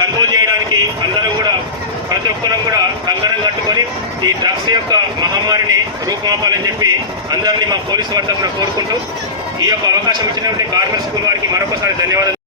Control చేయడానికి అందరూ కూడా ప్రతి ఒక్కరం కూడా కంకణం కట్టుకొని ఈ డ్రగ్స్ యొక్క మహమ్మారిని రూపుమాపాలని చెప్పి అందరినీ మా పోలీసు వర్తకులను కోరుకుంటూ ఈ యొక్క అవకాశం ఇచ్చినటువంటి కార్మిక స్కూల్ వారికి మరొకసారి ధన్యవాదాలు.